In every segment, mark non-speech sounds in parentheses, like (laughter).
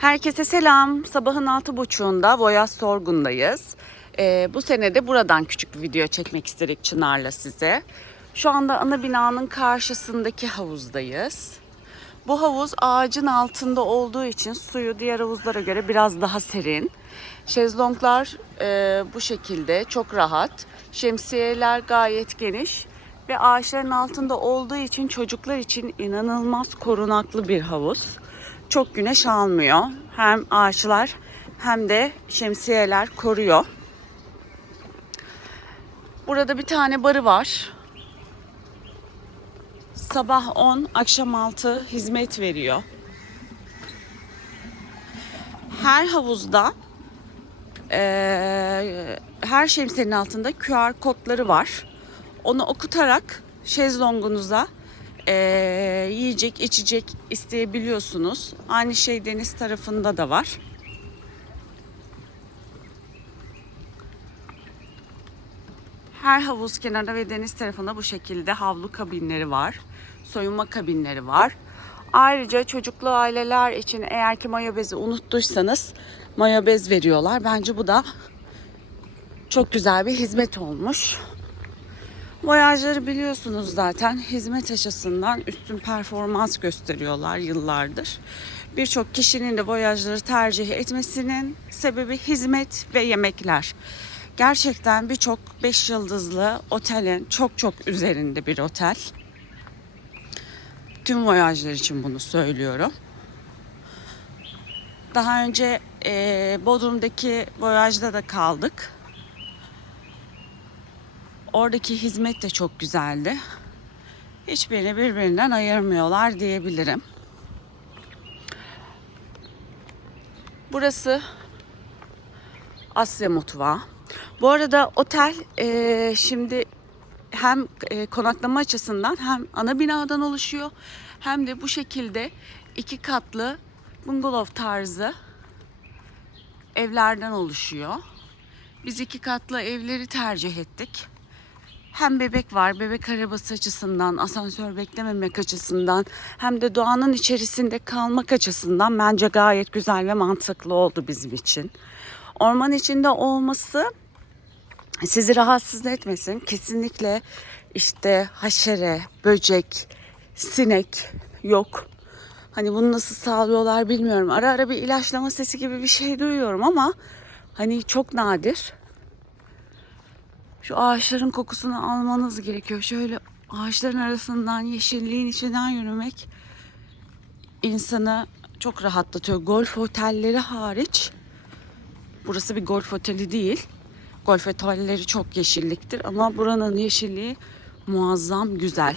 Herkese selam. Sabahın altı buçuğunda Voyaz Sorgun'dayız. Ee, bu sene de buradan küçük bir video çekmek istedik Çınar'la size. Şu anda ana binanın karşısındaki havuzdayız. Bu havuz ağacın altında olduğu için suyu diğer havuzlara göre biraz daha serin. Şezlonglar e, bu şekilde çok rahat. Şemsiyeler gayet geniş ve ağaçların altında olduğu için çocuklar için inanılmaz korunaklı bir havuz. Çok güneş almıyor. Hem ağaçlar hem de şemsiyeler koruyor. Burada bir tane barı var. Sabah 10, akşam 6 hizmet veriyor. Her havuzda eee, her şemsiyenin altında QR kodları var. Onu okutarak şezlongunuza eee, yiyecek, içecek isteyebiliyorsunuz. Aynı şey deniz tarafında da var. Her havuz kenarında ve deniz tarafında bu şekilde havlu kabinleri var. Soyunma kabinleri var. Ayrıca çocuklu aileler için eğer ki mayo bezi unuttuysanız mayo bez veriyorlar. Bence bu da çok güzel bir hizmet olmuş. Voyajları biliyorsunuz zaten hizmet açısından üstün performans gösteriyorlar yıllardır. Birçok kişinin de voyajları tercih etmesinin sebebi hizmet ve yemekler. Gerçekten birçok 5 yıldızlı otelin çok çok üzerinde bir otel. Tüm voyajlar için bunu söylüyorum. Daha önce eee, Bodrum'daki voyajda da kaldık. Oradaki hizmet de çok güzeldi. Hiçbirini birbirinden ayırmıyorlar diyebilirim. Burası Asya Mutfağı. Bu arada otel eee, şimdi hem e, konaklama açısından hem ana binadan oluşuyor hem de bu şekilde iki katlı bungalov tarzı evlerden oluşuyor. Biz iki katlı evleri tercih ettik. Hem bebek var, bebek arabası açısından, asansör beklememek açısından hem de doğanın içerisinde kalmak açısından bence gayet güzel ve mantıklı oldu bizim için. Orman içinde olması sizi rahatsız etmesin. Kesinlikle işte haşere, böcek, sinek yok. Hani bunu nasıl sağlıyorlar bilmiyorum. Ara ara bir ilaçlama sesi gibi bir şey duyuyorum ama hani çok nadir. Şu ağaçların kokusunu almanız gerekiyor. Şöyle ağaçların arasından, yeşilliğin içinden yürümek insanı çok rahatlatıyor. Golf otelleri hariç. Burası bir golf oteli değil. Golf otelleri çok yeşilliktir ama buranın yeşilliği muazzam güzel.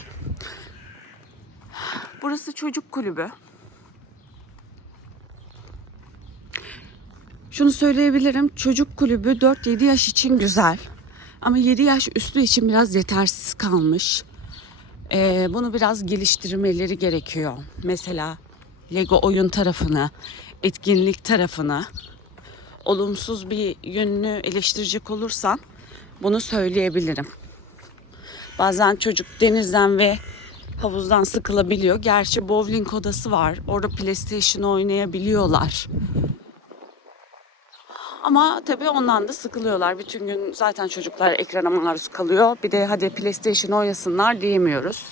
Burası çocuk kulübü. Şunu söyleyebilirim. Çocuk kulübü 4-7 yaş için güzel. Ama 7 yaş üstü için biraz yetersiz kalmış. Ee, bunu biraz geliştirmeleri gerekiyor. Mesela Lego oyun tarafını, etkinlik tarafını olumsuz bir yönünü eleştirecek olursam bunu söyleyebilirim. Bazen çocuk denizden ve havuzdan sıkılabiliyor. Gerçi bowling odası var. Orada PlayStation oynayabiliyorlar. Ama tabii ondan da sıkılıyorlar. Bütün gün zaten çocuklar ekrana maruz kalıyor. Bir de hadi PlayStation oynasınlar diyemiyoruz.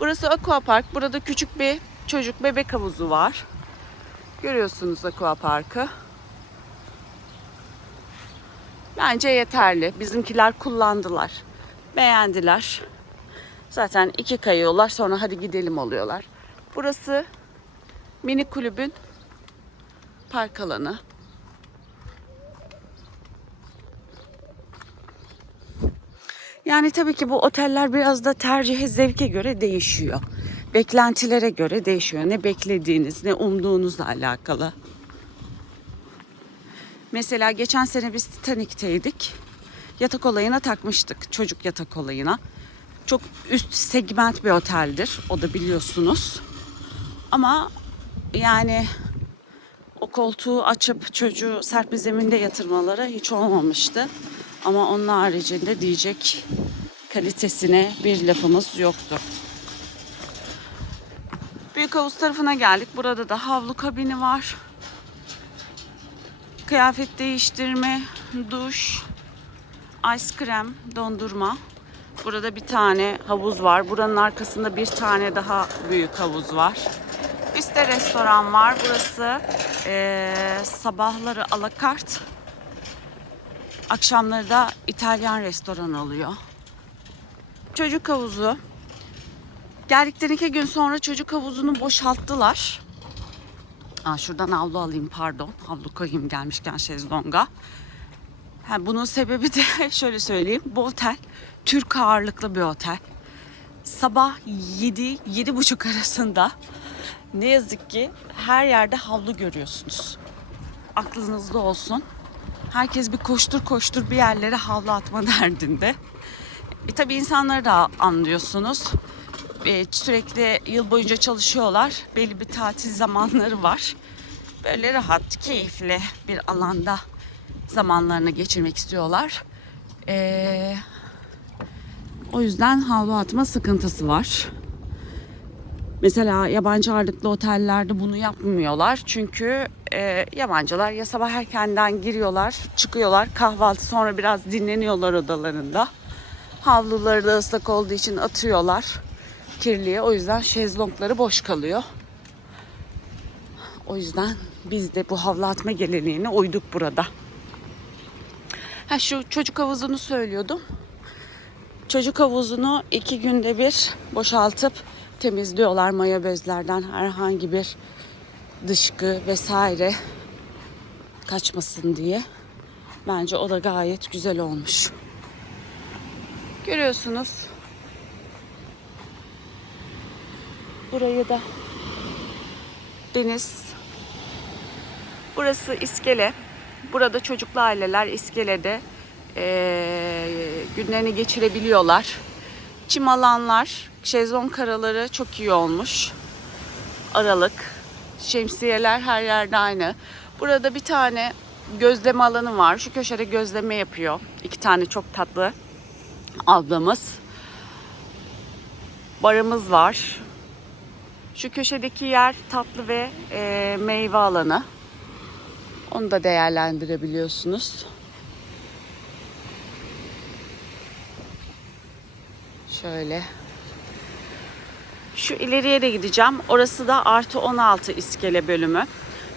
Burası Aqua Park. Burada küçük bir çocuk bebek havuzu var. Görüyorsunuz Aqua Park'ı. Bence yeterli. Bizimkiler kullandılar. Beğendiler. Zaten iki kayıyorlar sonra hadi gidelim oluyorlar. Burası mini kulübün park alanı. Yani tabii ki bu oteller biraz da tercihe zevke göre değişiyor. Beklentilere göre değişiyor. Ne beklediğiniz, ne umduğunuzla alakalı. Mesela geçen sene biz Titanik'teydik. Yatak olayına takmıştık. Çocuk yatak olayına. Çok üst segment bir oteldir. O da biliyorsunuz. Ama yani o koltuğu açıp çocuğu sert zeminde yatırmaları hiç olmamıştı. Ama onun haricinde diyecek kalitesine bir lafımız yoktu. Büyük havuz tarafına geldik. Burada da havlu kabini var. kıyafet değiştirme, duş, ice krem, dondurma. Burada bir tane havuz var. Buranın arkasında bir tane daha büyük havuz var. Üstte restoran var. Burası eee, sabahları alakart, akşamları da İtalyan restoran oluyor. Çocuk havuzu. Geldikten iki gün sonra çocuk havuzunu boşalttılar. Aa, şuradan havlu alayım pardon. Havlu koyayım gelmişken şezlonga. Ha, bunun sebebi de (laughs) şöyle söyleyeyim. Bu otel Türk ağırlıklı bir otel. Sabah 7 buçuk arasında ne yazık ki her yerde havlu görüyorsunuz. Aklınızda olsun. Herkes bir koştur koştur bir yerlere havlu atma (laughs) derdinde. E tabi insanları da anlıyorsunuz. E, sürekli yıl boyunca çalışıyorlar. Belli bir tatil (laughs) zamanları var. Böyle rahat, keyifli bir alanda zamanlarını geçirmek istiyorlar. E, o yüzden havlu atma sıkıntısı var. Mesela yabancı ağırlıklı otellerde bunu yapmıyorlar. Çünkü e, yabancılar ya sabah erkenden giriyorlar, çıkıyorlar, kahvaltı sonra biraz dinleniyorlar odalarında. Havluları da ıslak olduğu için atıyorlar kirliye. O yüzden şezlongları boş kalıyor. O yüzden biz de bu havlu atma geleneğine uyduk burada. Ha şu çocuk havuzunu söylüyordum. Çocuk havuzunu iki günde bir boşaltıp temizliyorlar maya bezlerden herhangi bir dışkı vesaire kaçmasın diye. Bence o da gayet güzel olmuş. Görüyorsunuz. Burayı da deniz. Burası iskele. Burada çocuklu aileler iskelede eee, günlerini geçirebiliyorlar. Çim alanlar, şezlong karaları çok iyi olmuş. Aralık. Şemsiyeler her yerde aynı. Burada bir tane gözleme alanı var. Şu köşede gözleme yapıyor. İki tane çok tatlı ablamız. Barımız var. Şu köşedeki yer tatlı ve e, meyve alanı. Onu da değerlendirebiliyorsunuz. Şöyle. Şu ileriye de gideceğim. Orası da artı 16 iskele bölümü.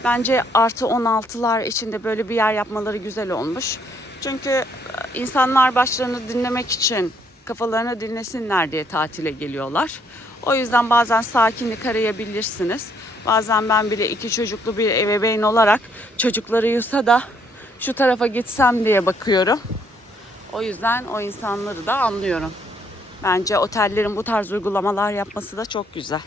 Bence artı 16'lar içinde böyle bir yer yapmaları güzel olmuş. Çünkü e, insanlar başlarını dinlemek için kafalarını dinlesinler diye tatile geliyorlar. O yüzden bazen sakinlik arayabilirsiniz. Bazen ben bile iki çocuklu bir ebeveyn olarak çocukları yısa da şu tarafa gitsem diye bakıyorum. O yüzden o insanları da anlıyorum. Bence otellerin bu tarz uygulamalar yapması da çok güzel.